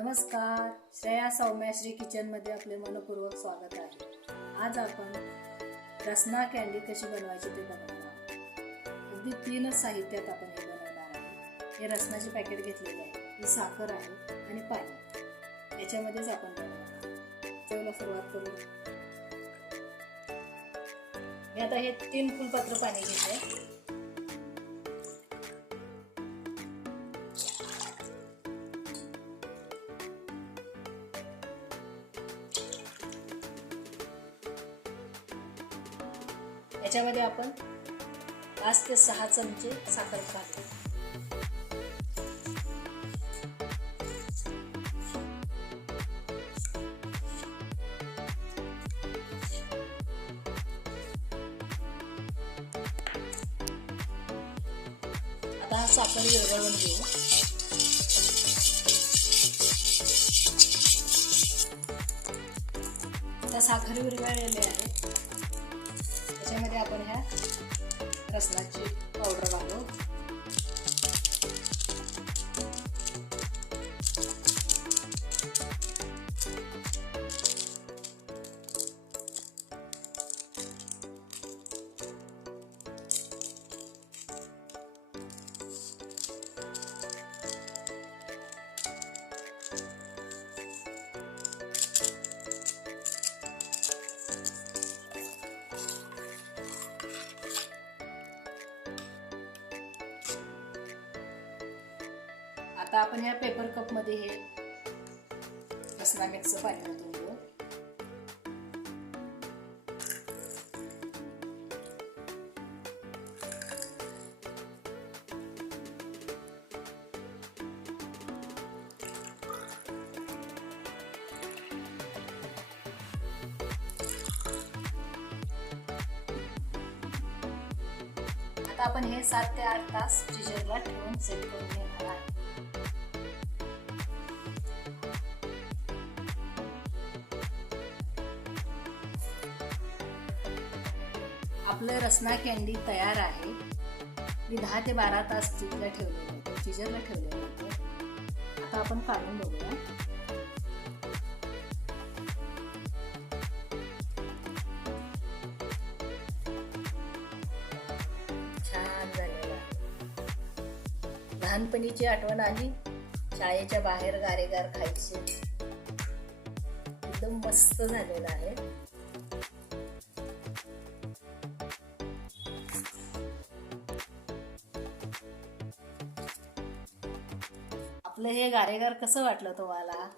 नमस्कार. श्रेया सौम्याश्री किचनमध्ये आपले मनपूर्वक स्वागत आहे. आज आपण रसना कॅन्डी कशी बनवायची ते बनवणार आहोत. अगदी तीनच साहित्यात आपण हे बनवणार आहे हे रसनाचे पॅकेट घेतलेले आहे. ही साखर आहे आणि पाणी. याच्यामध्येच आपण बनवणार आहोत. चला सुरुवात करू. मी आता हे तीन फुलपत्र पाणी घेते. याच्यामध्ये आपण पाच ते सहा चमचे साखर घालू आता हा साखर विरघळून घेऊ. आता साखर विरघळलेले आहे रसनाची पावडर आता आपण ह्या पेपर कपमध्ये हे रसना मिक्स पाणी घेऊ. आता आपण हे सात ते आठ तास फ्रीजरला ठेवून सेट करून घेणार आहे आपलं रसना कॅन्डी तयार आहे. मी दहा ते बारा तास फ्रीजला ठेवलेलं होतं फ्रीजरला ठेवलेलं होतं आता आपण काढून बघूया. छान झालेलं आहे. लहानपणीची आठवण आली शाळेच्या बाहेर गारेगार खायची. एकदम मस्त झालेलं आहे. आपलं हे गारेगार कसं वाटलं तुम्हाला?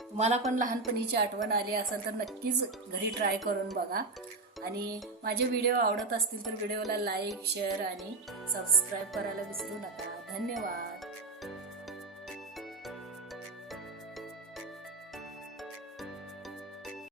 तुम्हाला पण लहानपणीची आठवण आली असेल तर नक्कीच घरी ट्राय करून बघा. आणि माझे व्हिडिओ आवडत असतील तर व्हिडिओला लाईक शेअर आणि सबस्क्राईब करायला विसरू नका. धन्यवाद.